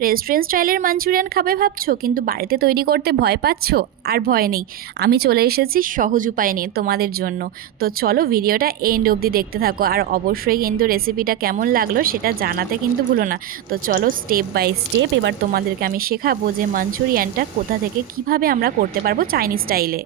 Restaurant স্টাইলের Manchurian খাবে ভাবছ? কিন্তু বাড়িতে তৈরি করতে ভয় পাচ্ছো? আর ভয় নেই। আমি চলে এসেছি সহজ উপায় নিয়ে তোমাদের জন্য। তো চলো ভিডিওটা এন্ড অবধি দেখতে থাকো। আর অবশ্যই কিন্তু রেসিপিটা কেমন লাগল সেটা জানাতে কিন্তু ভুলো না। তো চলো স্টেপ বাই স্টেপ এবার তোমাদেরকে আমি শেখাবো যে মাঞ্চুরিয়ানটা কোথা থেকে কীভাবে আমরা করতে পারব চাইনিজ স্টাইলে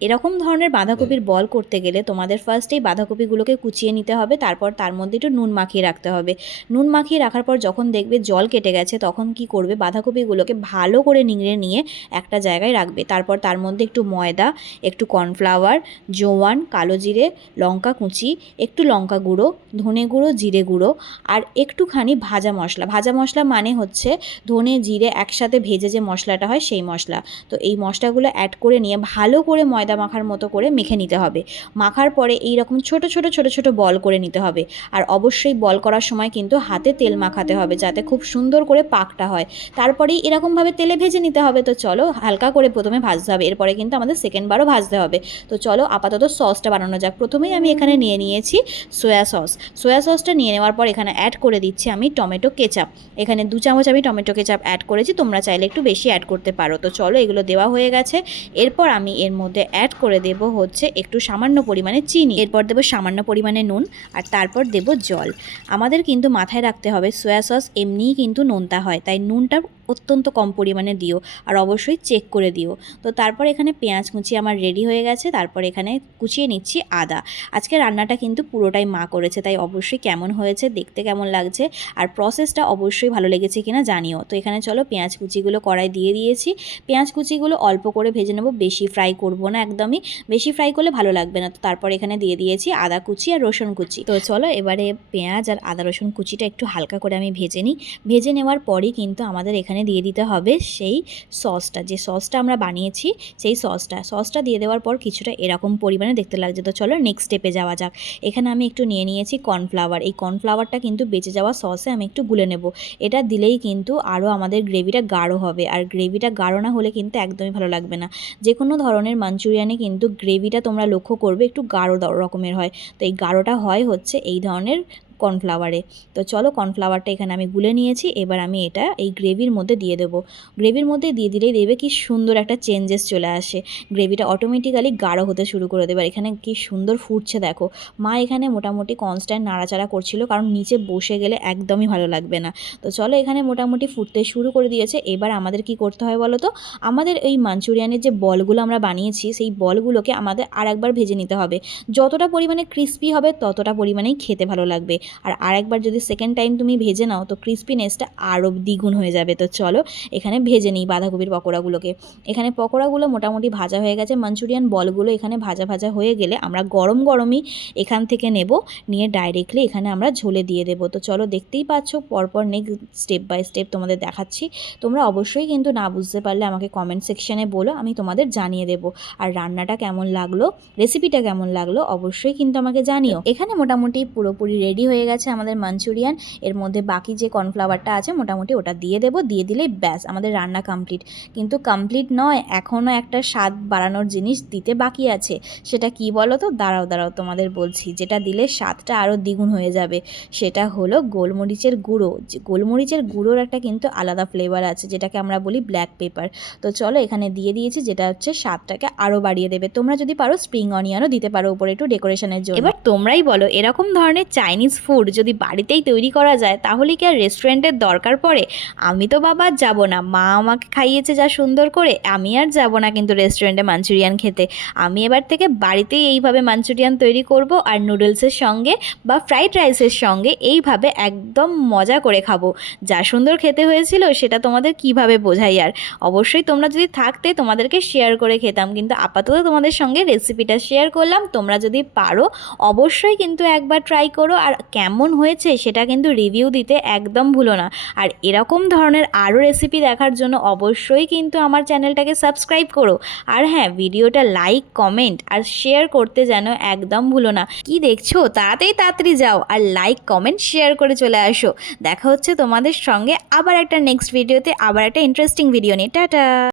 এরকম ধরনের বাঁধাকপির বল করতে গেলে তোমাদের ফার্স্টেই বাঁধাকপিগুলোকে কুচিয়ে নিতে হবে তারপর তার মধ্যে একটু নুন মাখিয়ে রাখতে হবে। নুন মাখিয়ে রাখার পর যখন দেখবে জল কেটে গেছে তখন কি করবে? বাঁধাকপিগুলোকে ভালো করে নিংড়ে নিয়ে একটা জায়গায় রাখবে। তারপর তার মধ্যে একটু ময়দা একটু কর্নফ্লাওয়ার জোয়ান কালো জিরে লঙ্কা কুচি একটু লঙ্কা গুঁড়ো ধনে গুঁড়ো জিরে গুঁড়ো আর একটুখানি ভাজা মশলা। ভাজা মশলা মানে হচ্ছে ধনে জিরে একসাথে ভেজে যে মশলাটা হয় সেই মশলা। তো এই মশলাগুলো অ্যাড করে নিয়ে ভালো করে ময়দা মাখার মতো করে মেখে নিতে হবে। মাখার পরে এই রকম ছোট ছোট ছোট ছোট বল করে নিতে হবে। আর অবশ্যই বল করার সময় কিন্তু হাতে তেল মাখাতে হবে যাতে খুব সুন্দর করে পাকটা হয়। তারপরেই এরকমভাবে তেলে ভেজে নিতে হবে। তো চলো হালকা করে প্রথমে ভাজতে হবে। এরপরে কিন্তু আমাদের সেকেন্ডবারও ভাজতে হবে। তো চলো আপাতত সসটা বানানো যাক। প্রথমেই আমি এখানে নিয়ে নিয়েছি সয়া সস সয়া সসটা নিয়ে নেওয়ার পর এখানে অ্যাড করে দিচ্ছি আমি টমেটো কেচাপ এখানে দু চামচ আমি টমেটো কেচাপ অ্যাড করেছি। তোমরা চাইলে একটু বেশি অ্যাড করতে পারো। তো চলো এগুলো দেওয়া হয়ে গেছে। এরপর আমি এর মধ্যে অ্যাড করে দেব হচ্ছে একটু সামান্য পরিমাণে চিনি। এরপর দেবো সামান্য পরিমাণে নুন আর তারপর দেব জল। আমাদের কিন্তু মাথায় রাখতে হবে সোয়া সস এমনিই কিন্তু নোনতা হয়, তাই নুনটা অত্যন্ত কম পরিমাণে দিও আর অবশ্যই চেক করে দিও। তো তারপর এখানে পেঁয়াজ কুচি আমার রেডি হয়ে গেছে, তারপর এখানে কুচিয়ে নিচ্ছি আদা। আজকে রান্নাটা কিন্তু পুরোটাই মা করেছে, তাই অবশ্যই কেমন হয়েছে, দেখতে কেমন লাগছে আর প্রসেসটা অবশ্যই ভালো লেগেছে কিনা জানিও। তো এখানে চলো পেঁয়াজ কুচিগুলো কড়াই দিয়ে দিয়েছি। পেঁয়াজ কুচিগুলো অল্প করে ভেজে নেব, বেশি ফ্রাই করব না একদমই। বেশি ফ্রাই করলে ভালো লাগবে না। তো তারপর এখানে দিয়ে দিয়েছি আদা কুচি আর রসুন কুচি। তো চলো এবারে পেঁয়াজ আর আদা রসুন কুচিটা একটু হালকা করে আমি ভেজে নিই। ভেজে নেওয়ার পরই কিন্তু আমাদের এখানে দিয়ে দিতে হবে সেই সসটা। যে সসটা আমরা বানিয়েছি, সেই সসটা। সসটা দিয়ে দেওয়ার পর কিছুটা এরকম পরিমাণে দেখতে লাগছে। তো চলো নেক্সট স্টেপে যাওয়া যাক। এখানে আমি একটু নিয়ে নিয়েছি কর্নফ্লাওয়ার এই কর্নফ্লাওয়ারটা কিন্তু বেঁচে যাওয়া সসে আমি একটু গুলে নেব। এটা দিলেই কিন্তু আরও আমাদের গ্রেভিটা গাঢ় হবে। আর গ্রেভিটা গাঢ় না হলে কিন্তু একদমই ভালো লাগবে না। যে কোনো ধরনের মাঞ্চুরিয়ানে কিন্তু গ্রেভিটা তোমরা লক্ষ্য করবে একটু গাঢ় রকমের হয়। তো এই গাঢ়টা হয় হচ্ছে এই ধরনের কর্নফ্লাওয়ারে। তো চলো কর্নফ্লাওয়ারটা এখানে আমি গুলে নিয়েছি, এবার আমি এটা এই গ্রেভির মধ্যে দিয়ে দেবো। গ্রেভির মধ্যে দিয়ে দিলেই দেবে কি সুন্দর একটা চেঞ্জেস চলে আসে। গ্রেভিটা অটোমেটিক্যালি গাঢ় হতে শুরু করে দেবে। আর এখানে কি সুন্দর ফুটছে, দেখো। মা এখানে মোটামুটি কনস্ট্যান্ট নাড়াচাড়া করছিল, কারণ নিচে বসে গেলে একদমই ভালো লাগবে না। তো চলো এখানে মোটামুটি ফুটতে শুরু করে দিয়েছে। এবার আমাদের কি করতে হয় বলো তো? আমাদের এই মাঞ্চুরিয়ানের যে বলগুলো আমরা বানিয়েছি, সেই বলগুলোকে আমাদের আর একবার ভেজে নিতে হবে। যতটা পরিমাণে ক্রিস্পি হবে, ততটা পরিমাণেই খেতে ভালো লাগবে। আর আরেকবার যদি সেকেন্ড টাইম তুমি ভেজে নাও, তো ক্রিস্পিনেসটা আরও দ্বিগুণ হয়ে যাবে। তো চলো, এখানে ভেজে নিই বাঁধাকপির পকোড়াগুলোকে। এখানে পকোড়াগুলো মোটামুটি ভাজা হয়ে গেছে। মাঞ্চুরিয়ান বলগুলো এখানে ভাজা ভাজা হয়ে গেলে আমরা গরম গরমই এখান থেকে নেব। নিয়ে ডাইরেক্টলি এখানে আমরা ঝোলে দিয়ে দেবো। তো চলো, দেখতেই পাচ্ছ, পরপর নেক্সট স্টেপ বাই স্টেপ তোমাদের দেখাচ্ছি। তোমরা অবশ্যই কিন্তু না বুঝতে পারলে আমাকে কমেন্ট সেকশানে বলো, আমি তোমাদের জানিয়ে দেবো। আর রান্নাটা কেমন লাগল রেসিপিটা কেমন লাগল, অবশ্যই কিন্তু আমাকে জানিও। এখানে মোটামুটি পুরোপুরি রেডি হয়ে গেছে আমাদের মাঞ্চুরিয়ান। এর মধ্যে বাকি যে কর্নফ্লাওয়ারটা আছে মোটামুটি ওটা দিয়ে দেবো, দিয়ে দিলেই ব্যাস, আমাদের রান্না কমপ্লিট কিন্তু কমপ্লিট নয়, এখনও একটা স্বাদ বাড়ানোর জিনিস দিতে বাকি আছে। সেটা কি বলো তো? দাঁড়াও দাঁড়াও, তোমাদের বলছি, যেটা দিলে স্বাদটা আরও দ্বিগুণ হয়ে যাবে। সেটা হলো গোলমরিচের গুঁড়ো। যে গোলমরিচের গুঁড়োর একটা কিন্তু আলাদা ফ্লেভার আছে, যেটাকে আমরা বলি ব্ল্যাক পেপার তো চলো এখানে দিয়ে দিয়েছি, যেটা হচ্ছে স্বাদটাকে আরও বাড়িয়ে দেবে। তোমরা যদি পারো স্প্রিং অনিয়নও দিতে পারো উপরে একটু ডেকোরেশনের জন্য। এবার তোমরাই বলো, এরকম ধরনের চাইনিজ ফুড যদি বাড়িতেই তৈরি করা যায়, তাহলে কি আর রেস্টুরেন্টের দরকার পড়ে? আমি তো বাবা যাব না। মা আমাকে খাইয়েছে যা সুন্দর করে, আমি আর যাব না কিন্তু রেস্টুরেন্টে মাঞ্চুরিয়ান খেতে। আমি এবার থেকে বাড়িতেই এইভাবে মাঞ্চুরিয়ান তৈরি করব আর নুডলসের সঙ্গে বা ফ্রাইড রাইসের সঙ্গে এইভাবে একদম মজা করে খাব। যা সুন্দর খেতে হয়েছিল সেটা তোমাদের কীভাবে বোঝাই আর? অবশ্যই তোমরা যদি থাকতে তোমাদেরকে শেয়ার করে খেতাম, কিন্তু আপাতত তোমাদের সঙ্গে রেসিপিটা শেয়ার করলাম। তোমরা যদি পারো, অবশ্যই কিন্তু একবার ট্রাই করো। আর কেমন হয়েছে সেটা কিন্তু রিভিউ দিতে একদম ভুলো না। আর এরকম ধরনের আরও রেসিপি দেখার জন্য অবশ্যই কিন্তু আমার চ্যানেলটাকে সাবস্ক্রাইব করো। আর হ্যাঁ ভিডিওটা লাইক কমেন্ট আর শেয়ার করতে যেন একদম ভুলো না। কি দেখছ? তাড়াতাড়ি তাড়াতাড়ি যাও আর লাইক কমেন্ট শেয়ার করে চলে আসো। দেখা হচ্ছে তোমাদের সঙ্গে আবার একটা নেক্সট ভিডিওতে আবার একটা ইন্টারেস্টিং ভিডিও নিয়ে। টাটা!